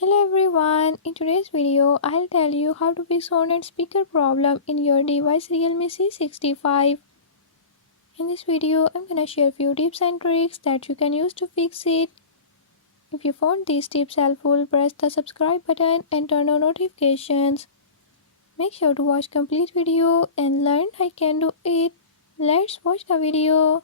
Hello everyone, in today's video I'll tell you how to fix sound and speaker problem in your device Realme C65. In this video I'm gonna share few tips and tricks that you can use to fix it. If you found these tips helpful, press the subscribe button and turn on notifications. Make sure to watch complete video and learn I can do it. Let's watch the video.